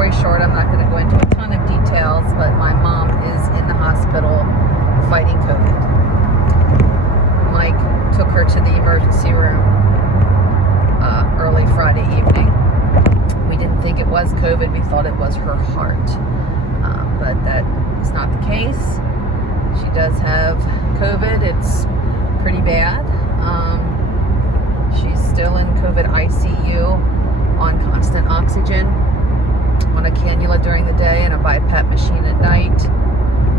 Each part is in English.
story short, I'm not going to go into a ton of details, but my mom is in the hospital fighting COVID. Mike took her to the emergency room early Friday evening. We didn't think it was COVID. We thought it was her heart. But that is not the case. She does have COVID. It's pretty bad. She's still in COVID ICU on constant oxygen, on a cannula during the day and a BiPAP machine at night.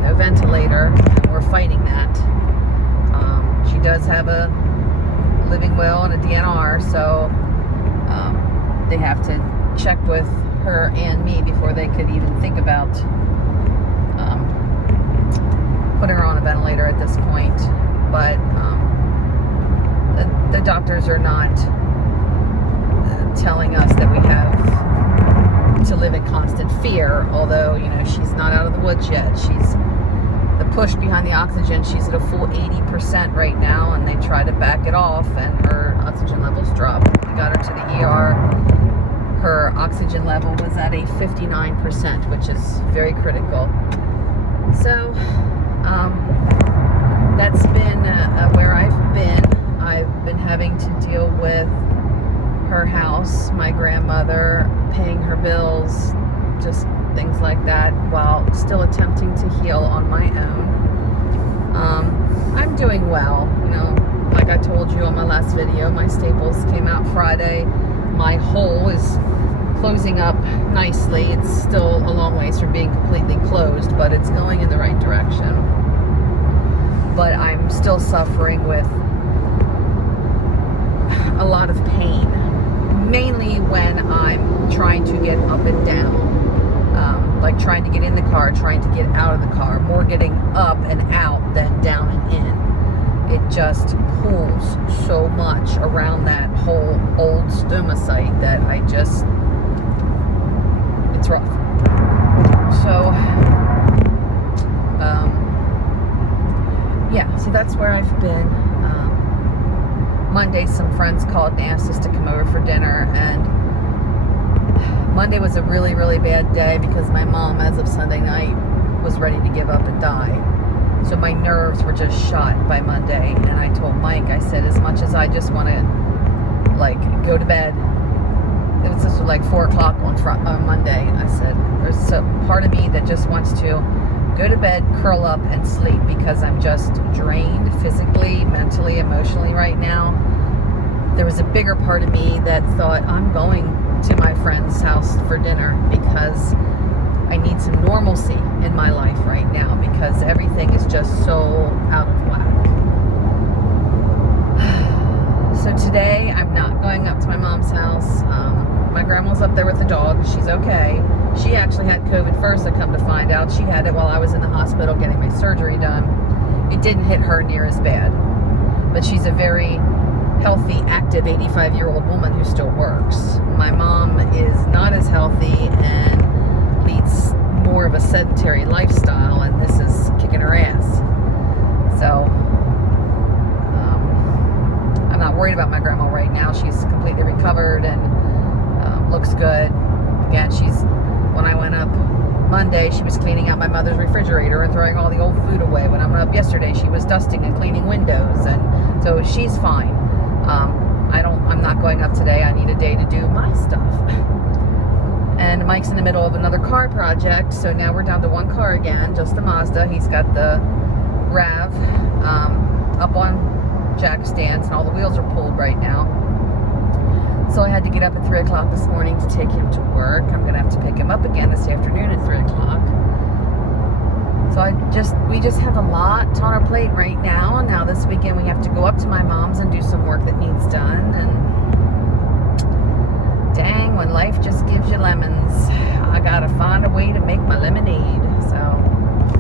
No ventilator, and we're fighting that. She does have a living will and a DNR, so they have to check with her and me before they could even think about putting her on a ventilator at this point. But the doctors are not telling us that we have to live in constant fear, although, you know, she's not out of the woods yet. She's the push behind the oxygen. She's at a full 80% right now, and they try to back it off, and her oxygen levels drop. We got her to the ER. Her oxygen level was at a 59%, which is very critical. So that's been where I've been. I've been having to deal with her house, my grandmother, paying her bills, just things like that, while still attempting to heal on my own. I'm doing well. You know, like I told you on my last video, my staples came out Friday. My hole is closing up nicely. It's still a long ways from being completely closed, but it's going in the right direction. But I'm still suffering with a lot of pain, mainly when I'm trying to get up and down, like trying to get in the car, trying to get out of the car, more getting up and out than down and in. It just pulls so much around that whole old stoma site that it's rough. So, yeah, so that's where I've been. Monday, some friends called and asked us to come over for dinner, and Monday was a really, really bad day because my mom, as of Sunday night, was ready to give up and die. So my nerves were just shot by Monday, and I told Mike, I said, as much as I just want to, like, go to bed, it was just like 4 o'clock on Monday, I said, there's a part of me that just wants to go to bed, curl up, and sleep because I'm just drained physically, mentally, emotionally right now. There was a bigger part of me that thought, I'm going to my friend's house for dinner because I need some normalcy in my life right now because everything is just so out of whack. So today I'm not going up to my mom's house. My grandma's up there with the dog. She's okay. She actually had COVID first. I come to find out she had it while I was in the hospital getting my surgery done. It didn't hit her near as bad, but she's a very healthy, active 85-year-old woman who still works. My mom is not as healthy and leads more of a sedentary lifestyle, and this is kicking her ass. So I'm not worried about my grandma right now. She's completely recovered and looks good. Again, when I went up Monday, she was cleaning out my mother's refrigerator and throwing all the old food away. When I went up yesterday, she was dusting and cleaning windows, and so she's fine. I'm not going up today. I need a day to do my stuff. And Mike's in the middle of another car project, so now we're down to one car again, just the Mazda. He's got the RAV up on jack stands, and all the wheels are pulled right now. So I had to get up at 3 o'clock this morning to take him to work. I'm going to have to pick him up again this afternoon at 3 o'clock. So we just have a lot on our plate right now. And now this weekend we have to go up to my mom's and do some work that needs done. And dang, when life just gives you lemons, I got to find a way to make my lemonade. So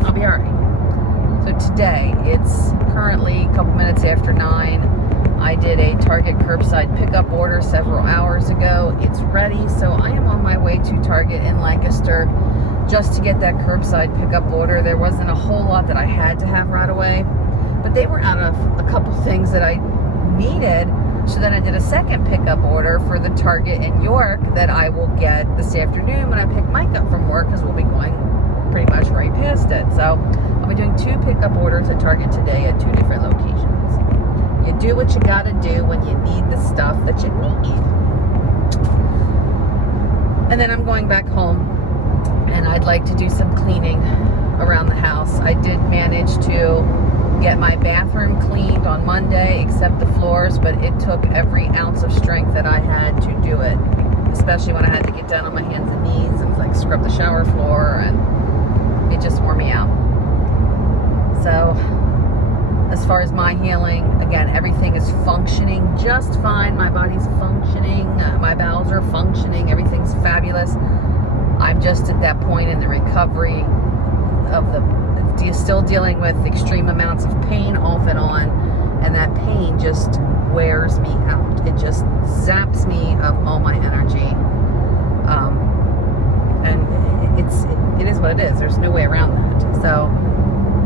I'll be all right. So today, it's currently a couple minutes after 9. I did a Target curbside pickup order several hours ago. It's ready, so I am on my way to Target in Lancaster just to get that curbside pickup order. There wasn't a whole lot that I had to have right away, but they were out of a couple things that I needed. So then I did a second pickup order for the Target in York that I will get this afternoon when I pick Mike up from work, because we'll be going pretty much right past it. So I'll be doing 2 pickup orders at Target today at 2 different locations. You do what you gotta do when you need the stuff that you need. And then I'm going back home, and I'd like to do some cleaning around the house. I did manage to get my bathroom cleaned on Monday, except the floors, but it took every ounce of strength that I had to do it, especially when I had to get down on my hands and knees and like scrub the shower floor, and it just wore me out. So as far as my healing, again, everything is functioning just fine. My body's functioning, my bowels are functioning, everything's fabulous. I'm just at that point in the recovery of still dealing with extreme amounts of pain off and on, and that pain just wears me out. It just zaps me of all my energy, and it is what it is. There's no way around that. So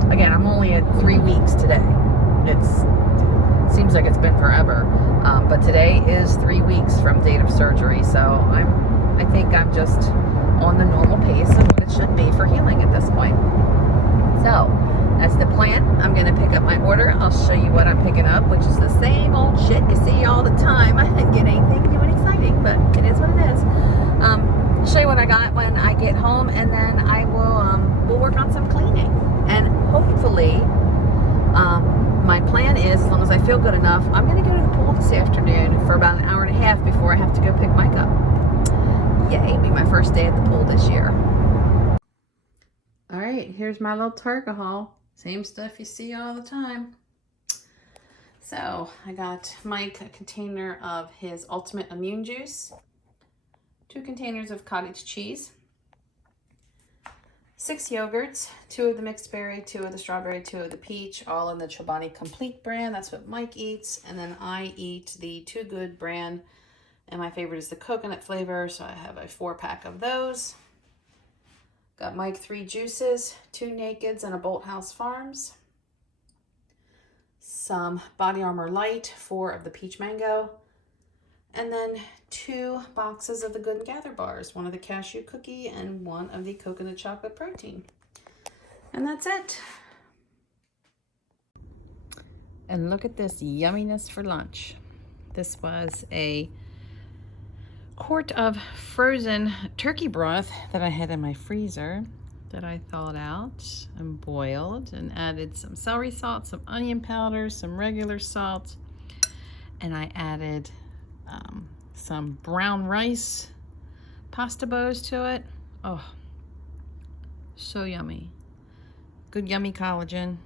again, I'm only at 3 weeks today. It seems like it's been forever, but today is 3 weeks from date of surgery. So I think I'm just on the normal pace of what it should be for healing at this point. So that's the plan. I'm going to pick up my order. I'll show you what I'm picking up, which is the same old shit you see all the time. I didn't get anything new and exciting, but it is what it is. I'll show you what I got when I get home, and then I will we'll work on some cleaning. And hopefully, my plan is, as long as I feel good enough, I'm going to go to the pool this afternoon for about an hour and a half before I have to go pick Mike up. Yay, it'll be my first day at the pool this year. All right, here's my little Target haul. Same stuff you see all the time. So I got Mike a container of his Ultimate Immune Juice, 2 containers of cottage cheese, 6 yogurts, 2 of the mixed berry, 2 of the strawberry, 2 of the peach, all in the Chobani Complete brand. That's what Mike eats. And then I eat the Too Good brand, and my favorite is the coconut flavor, so I have a 4-pack of those. Got Mike 3 juices, 2 Nakeds, and a Bolthouse Farms. Some Body Armor Light, 4 of the Peach Mango. And then 2 boxes of the Good and Gather bars, 1 of the Cashew Cookie and 1 of the Coconut Chocolate Protein. And that's it. And look at this yumminess for lunch. This was a quart of frozen turkey broth that I had in my freezer that I thawed out and boiled, and added some celery salt, some onion powder, some regular salt, and I added some brown rice pasta bows to it. Oh, so yummy. Good yummy collagen.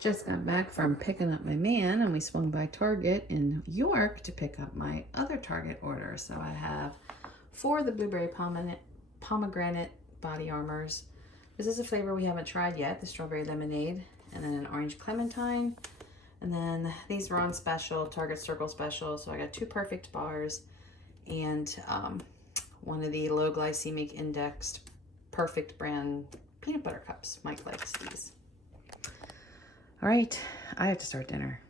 Just got back from picking up my man, and we swung by Target in York to pick up my other Target order. So I have 4 of the blueberry pomegranate body armors. This is a flavor we haven't tried yet, the strawberry lemonade, and then an orange clementine. And then these were on special, Target Circle special. So I got 2 perfect bars and 1 of the low glycemic indexed perfect brand peanut butter cups. Mike likes these. All right, I have to start dinner.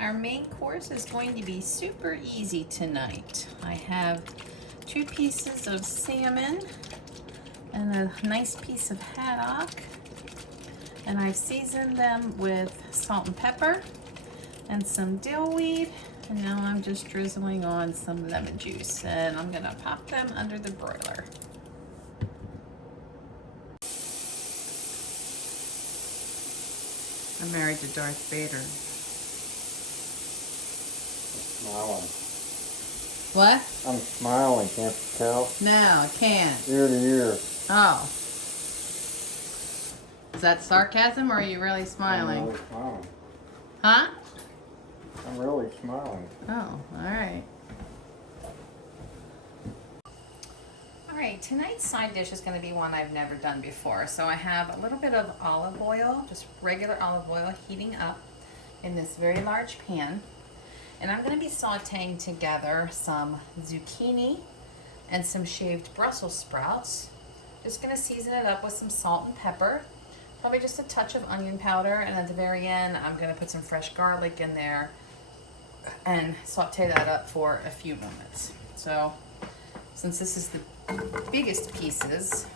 Our main course is going to be super easy tonight. I have 2 pieces of salmon and a nice piece of haddock, and I've seasoned them with salt and pepper and some dill weed, and now I'm just drizzling on some lemon juice, and I'm gonna pop them under the broiler. I'm married to Darth Vader. Smiling. What? I'm smiling, can't you tell? No, I can't. Ear to ear. Oh. Is that sarcasm, or are you really smiling? I'm smiling. Huh? I'm really smiling. Oh, all right. All right, tonight's side dish is going to be one I've never done before. So I have a little bit of olive oil, just regular olive oil, heating up in this very large pan. And I'm going to be sauteing together some zucchini and some shaved Brussels sprouts. Just going to season it up with some salt and pepper, probably just a touch of onion powder, and at the very end I'm going to put some fresh garlic in there and saute that up for a few moments. So since this is the biggest pieces,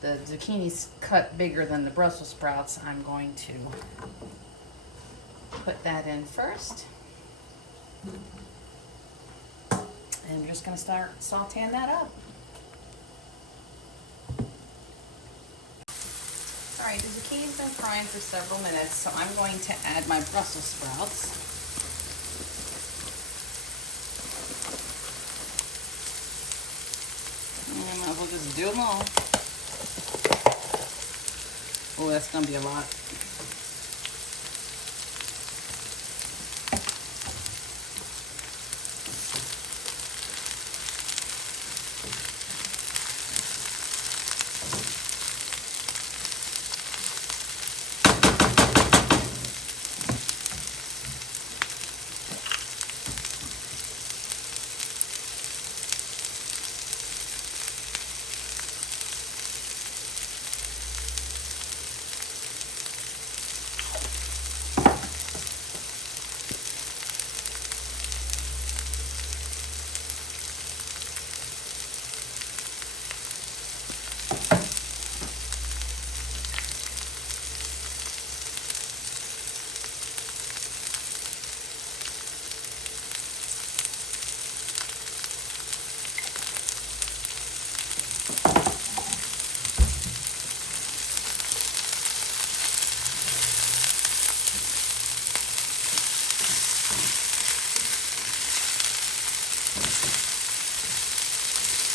the zucchini's cut bigger than the Brussels sprouts, I'm going to put that in first. And we're just going to start sauteing that up. All right, the zucchini's been frying for several minutes, so I'm going to add my Brussels sprouts. And I might as well just do them all. Oh, that's going to be a lot.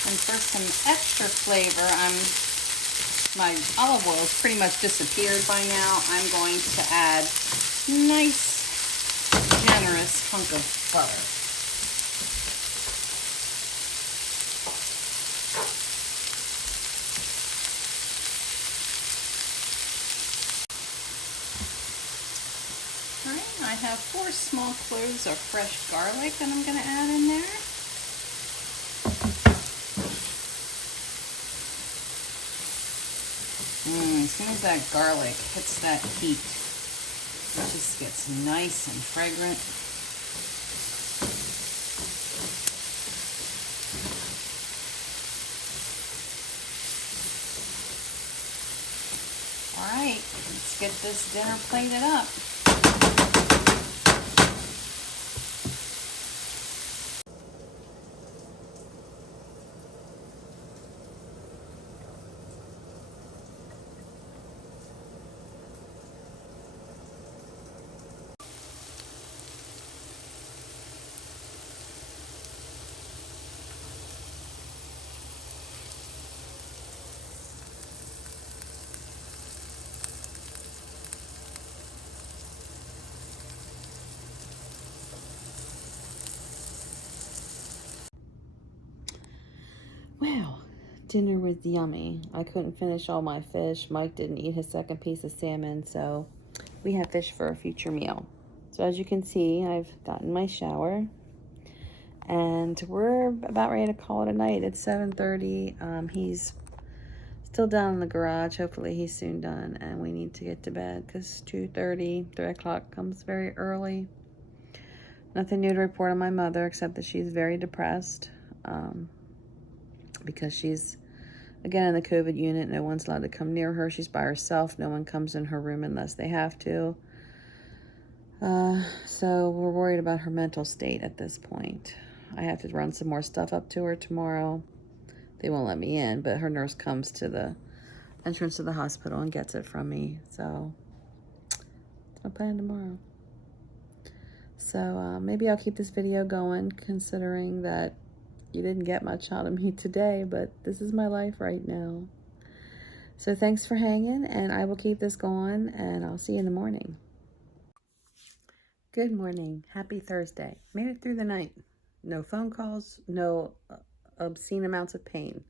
And for some extra flavor, my olive oil has pretty much disappeared by now. I'm going to add a nice, generous hunk of butter. All right, I have 4 small cloves of fresh garlic that I'm going to add in there. As soon as that garlic hits that heat, it just gets nice and fragrant. All right, let's get this dinner plated up. Wow, dinner was yummy. I couldn't finish all my fish. Mike didn't eat his second piece of salmon, so we have fish for a future meal. So as you can see, I've gotten my shower, and we're about ready to call it a night. It's 7:30. He's still down in the garage. Hopefully he's soon done, and we need to get to bed because 2:30, 3 o'clock comes very early. Nothing new to report on my mother except that she's very depressed. Because she's, again, in the COVID unit. No one's allowed to come near her. She's by herself. No one comes in her room unless they have to. So we're worried about her mental state at this point. I have to run some more stuff up to her tomorrow. They won't let me in, but her nurse comes to the entrance to the hospital and gets it from me. So that's my plan tomorrow. So maybe I'll keep this video going, considering that you didn't get much out of me today, but this is my life right now. So thanks for hanging, and I will keep this going, and I'll see you in the morning. Good morning. Happy Thursday. Made it through the night. No phone calls, no obscene amounts of pain.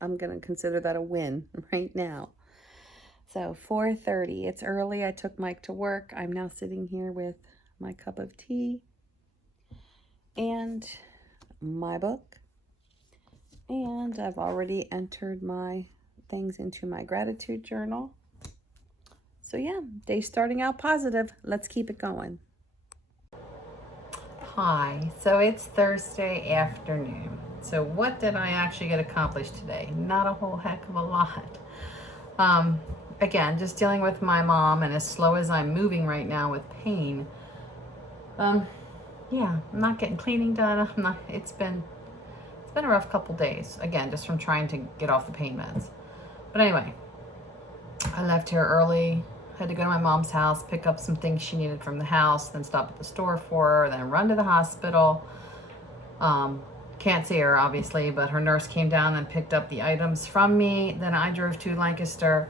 I'm going to consider that a win right now. So 4:30. It's early. I took Mike to work. I'm now sitting here with my cup of tea and my book. And I've already entered my things into my gratitude journal. So yeah, day starting out positive. Let's keep it going. Hi, so it's Thursday afternoon. So what did I actually get accomplished today? Not a whole heck of a lot. Again, just dealing with my mom, and as slow as I'm moving right now with pain, yeah, I'm not getting cleaning done. It's been a rough couple days. Again, just from trying to get off the pain meds. But anyway, I left here early. Had to go to my mom's house, pick up some things she needed from the house, then stop at the store for her, then run to the hospital. Can't see her, obviously, but her nurse came down and picked up the items from me. Then I drove to Lancaster.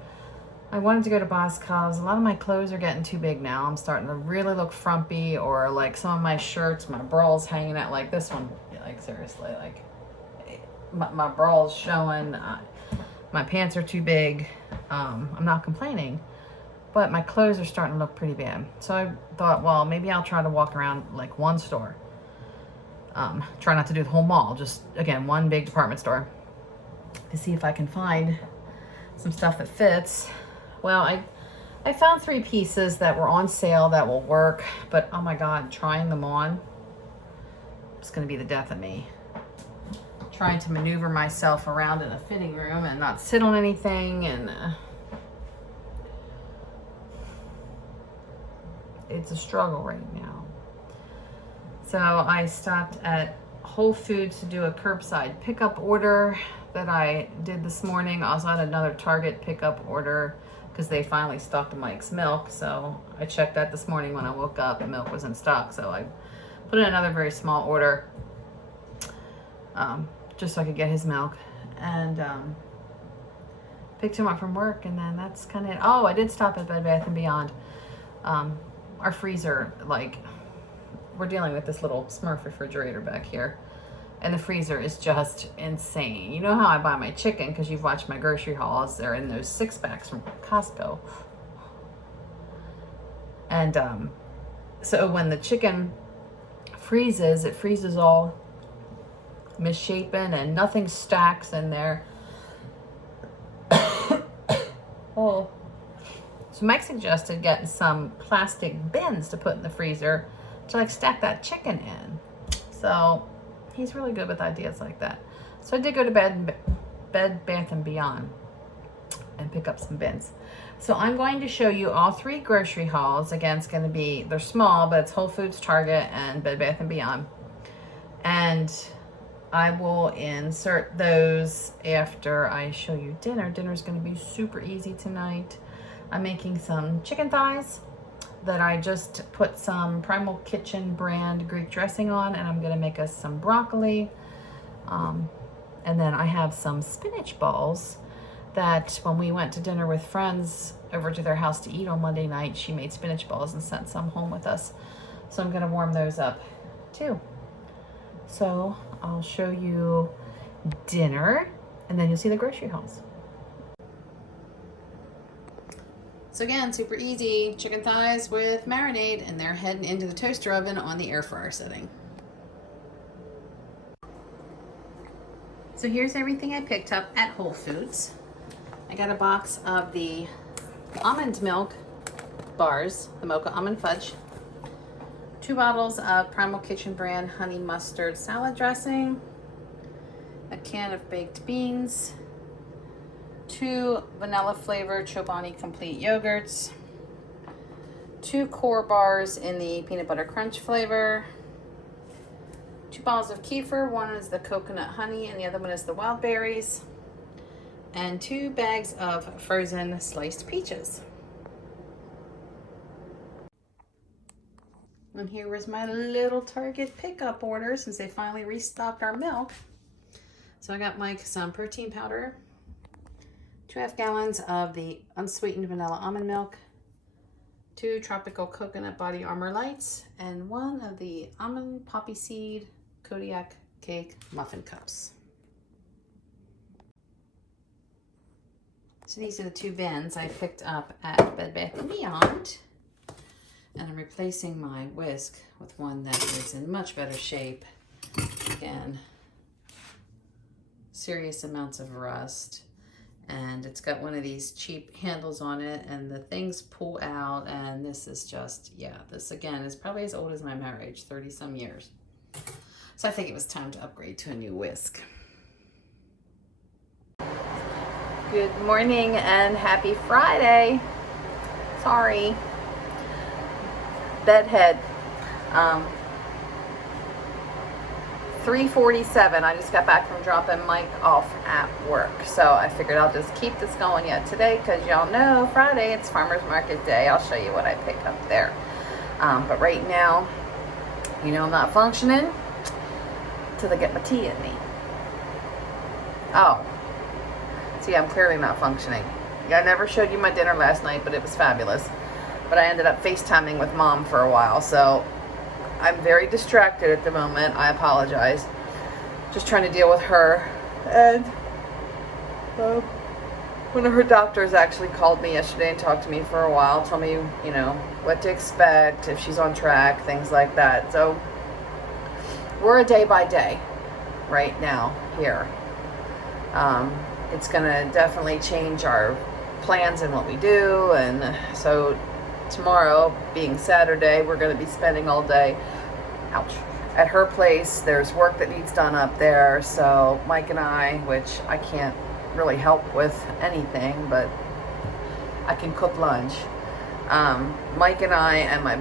I wanted to go to Boscov's. A lot of my clothes are getting too big now. I'm starting to really look frumpy, or like some of my shirts, my bral's hanging out like this one. Like seriously, like my bral's showing. My pants are too big. I'm not complaining, but my clothes are starting to look pretty bad. So I thought, well, maybe I'll try to walk around like one store. Try not to do the whole mall, just again, one big department store to see if I can find some stuff that fits. Well, I found 3 pieces that were on sale that will work, but oh my God, trying them on, it's gonna be the death of me. Trying to maneuver myself around in a fitting room and not sit on anything, and it's a struggle right now. So I stopped at Whole Foods to do a curbside pickup order that I did this morning. I also had another Target pickup order because they finally stocked Mike's milk. So I checked that this morning when I woke up. The milk was in stock. So I put in another very small order just so I could get his milk. And picked him up from work. And then that's kind of it. Oh, I did stop at Bed Bath & Beyond. Our freezer, like, we're dealing with this little Smurf refrigerator back here, and the freezer is just insane. You know how I buy my chicken, because you've watched my grocery hauls. They're in those 6-packs from Costco. And so when the chicken freezes, it freezes all misshapen and nothing stacks in there. Oh. So Mike suggested getting some plastic bins to put in the freezer to like stack that chicken in. So he's really good with ideas like that. So I did go to Bed Bath & Beyond and pick up some bins. So I'm going to show you all 3 grocery hauls. Again, it's going to be, they're small, but it's Whole Foods, Target, and Bed Bath & Beyond. And I will insert those after I show you dinner. Dinner's going to be super easy tonight. I'm making some chicken thighs that I just put some Primal Kitchen brand Greek dressing on, and I'm gonna make us some broccoli. And then I have some spinach balls that when we went to dinner with friends over to their house to eat on Monday night, she made spinach balls and sent some home with us. So I'm gonna warm those up too. So I'll show you dinner, and then you'll see the grocery hauls. So again, super easy, chicken thighs with marinade, and they're heading into the toaster oven on the air fryer setting. So here's everything I picked up at Whole Foods. I got a box of the almond milk bars, the mocha almond fudge, 2 bottles of Primal Kitchen brand honey mustard salad dressing, a can of baked beans, 2 vanilla flavor Chobani complete yogurts, 2 core bars in the peanut butter crunch flavor, 2 bottles of kefir. One is the coconut honey and the other one is the wild berries, and 2 bags of frozen sliced peaches. And here was my little Target pickup order since they finally restocked our milk. So I got Mike some protein powder, 2.5 gallons of the unsweetened vanilla almond milk, 2 tropical coconut body armor lights, and 1 of the almond poppy seed Kodiak cake muffin cups. So these are the 2 bins I picked up at Bed Bath & Beyond. And I'm replacing my whisk with one that is in much better shape. Again, serious amounts of rust. And it's got one of these cheap handles on it, and the things pull out, and this is just, yeah, this again is probably as old as my marriage, 30 some years. So I think it was time to upgrade to a new whisk. Good morning and happy Friday. Sorry. Bedhead. 3:47. I just got back from dropping Mike off at work. So I figured I'll just keep this going yet today because y'all know Friday it's farmer's market day. I'll show you what I pick up there. But right now, you know I'm not functioning till I get my tea in me. Oh. See, I'm clearly not functioning. I never showed you my dinner last night, but it was fabulous. But I ended up FaceTiming with Mom for a while, so I'm very distracted at the moment. I apologize. Just trying to deal with her. And one of her doctors actually called me yesterday and talked to me for a while, told me, you know, what to expect, if she's on track, things like that. So we're a day by day right now here. It's gonna definitely change our plans and what we do, and so tomorrow being Saturday, we're going to be spending all day at her place. There's work that needs done up there, so Mike and I, which I can't really help with anything, but I can cook lunch. Mike and I and my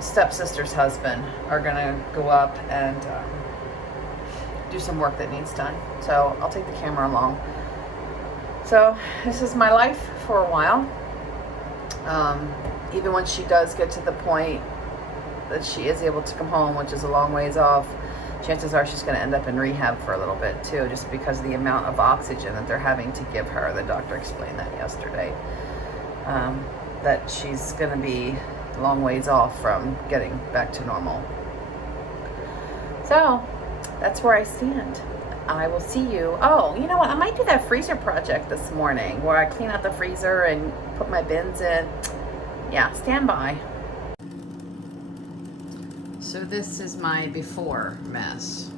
stepsister's husband are going to go up and do some work that needs done, so I'll take the camera along. So this is my life for a while. Even when she does get to the point that she is able to come home, which is a long ways off, chances are she's going to end up in rehab for a little bit too, just because of the amount of oxygen that they're having to give her. The doctor explained that yesterday, that she's going to be a long ways off from getting back to normal. So that's where I stand. I will see you. Oh, you know what? I might do that freezer project this morning where I clean out the freezer and put my bins in. Yeah, stand by. So this is my before mess.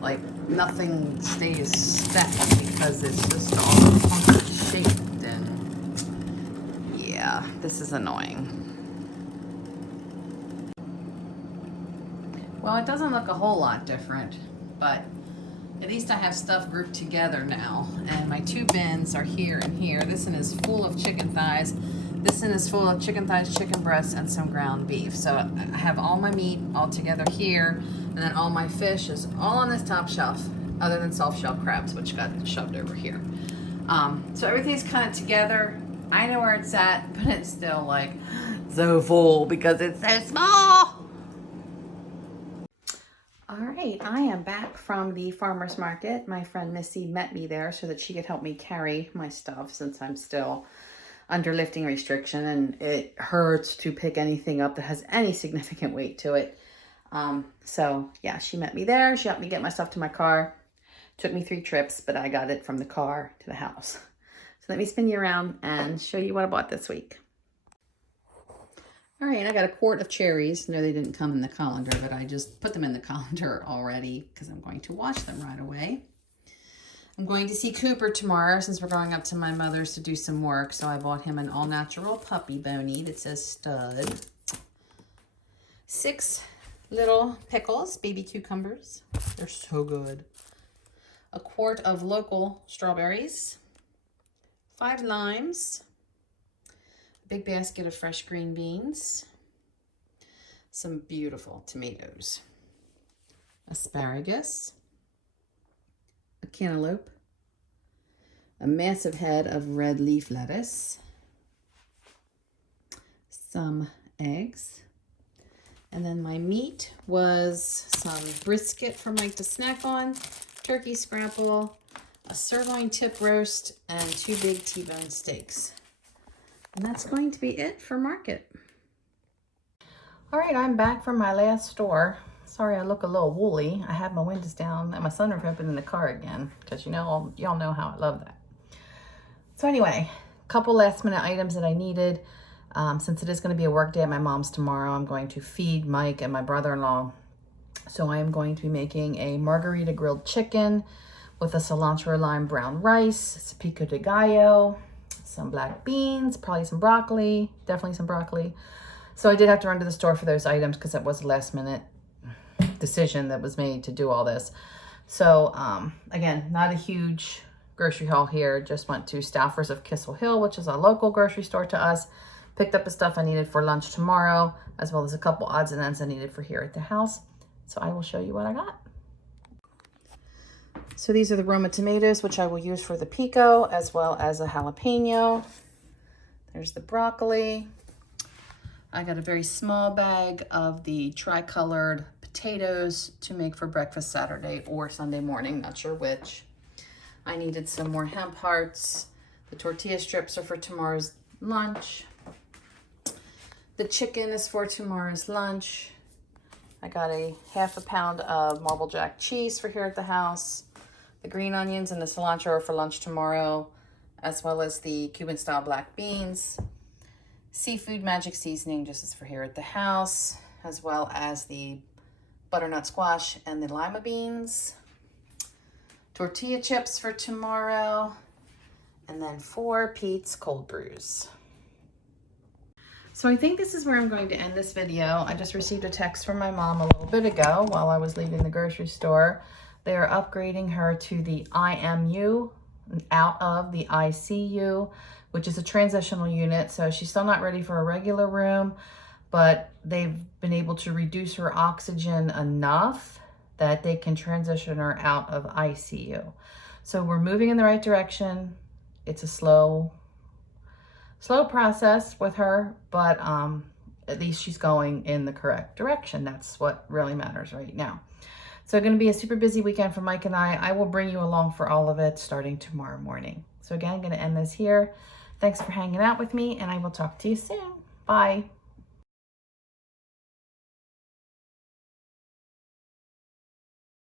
Like nothing stays stacked because it's just all funky shaped, and yeah, this is annoying. Well, it doesn't look a whole lot different, but at least I have stuff grouped together now. And my 2 bins are here and here. This one is full of chicken thighs. This one is full of chicken thighs, chicken breasts, and some ground beef. So I have all my meat all together here, and then all my fish is all on this top shelf, other than soft shell crabs, which got shoved over here. So everything's kind of together. I know where it's at, but it's still like so full because it's so small. All right, I am back from the farmer's market. My friend Missy met me there so that she could help me carry my stuff since I'm still under lifting restriction and it hurts to pick anything up that has any significant weight to it. So yeah, she met me there. She helped me get my stuff to my car. Took me 3 trips, but I got it from the car to the house. So let me spin you around and show you what I bought this week. All right, I got a quart of cherries. No, they didn't come in the colander, but I just put them in the colander already because I'm going to wash them right away. I'm going to see Cooper tomorrow since we're going up to my mother's to do some work. So I bought him an all-natural puppy bony that says stud. 6 little pickles, baby cucumbers. They're so good. A quart of local strawberries. 5 limes. A big basket of fresh green beans. Some beautiful tomatoes. Asparagus. A cantaloupe, a massive head of red leaf lettuce, some eggs, and then my meat was some brisket for Mike to snack on, turkey scrapple, a sirloin tip roast, and 2 big T-bone steaks. And that's going to be it for market. All right, I'm back from my last store. Sorry I look a little woolly. I have my windows down and my sunroof open in the car again because y'all know how I love that. So anyway, a couple last minute items that I needed. Since it is going to be a work day at my mom's tomorrow, I'm going to feed Mike and my brother-in-law. So I am going to be making a margarita grilled chicken with a cilantro lime brown rice, some pico de gallo, some black beans, probably some broccoli, definitely some broccoli. So I did have to run to the store for those items because it was a last minute decision that was made to do all this. So again, not a huge grocery haul here. Just went to Staffers of Kissel Hill, which is a local grocery store to us. Picked up the stuff I needed for lunch tomorrow, as well as a couple odds and ends I needed for here at the house. So I will show you what I got. So these are the Roma tomatoes, which I will use for the pico, as well as a jalapeno. There's the broccoli. I got a very small bag of the tricolored potatoes to make for breakfast Saturday or Sunday morning, not sure which. I needed some more hemp hearts. The tortilla strips are for tomorrow's lunch. The chicken is for tomorrow's lunch. I got a half a pound of Marble Jack cheese for here at the house. The green onions and the cilantro are for lunch tomorrow, as well as the Cuban style black beans. Seafood magic seasoning just is for here at the house, as well as the butternut squash and the lima beans. Tortilla chips for tomorrow, and then 4 Pete's cold brews. So I think this is where I'm going to end this video. I just received a text from my mom a little bit ago while I was leaving the grocery store. They are upgrading her to the IMU out of the ICU, which is a transitional unit. So she's still not ready for a regular room, but they've been able to reduce her oxygen enough that they can transition her out of ICU. So we're moving in the right direction. It's a slow process with her, but at least she's going in the correct direction. That's what really matters right now. So going to be a super busy weekend for Mike and I. I will bring you along for all of it starting tomorrow morning. So again, I'm going to end this here. Thanks for hanging out with me, and I will talk to you soon. Bye.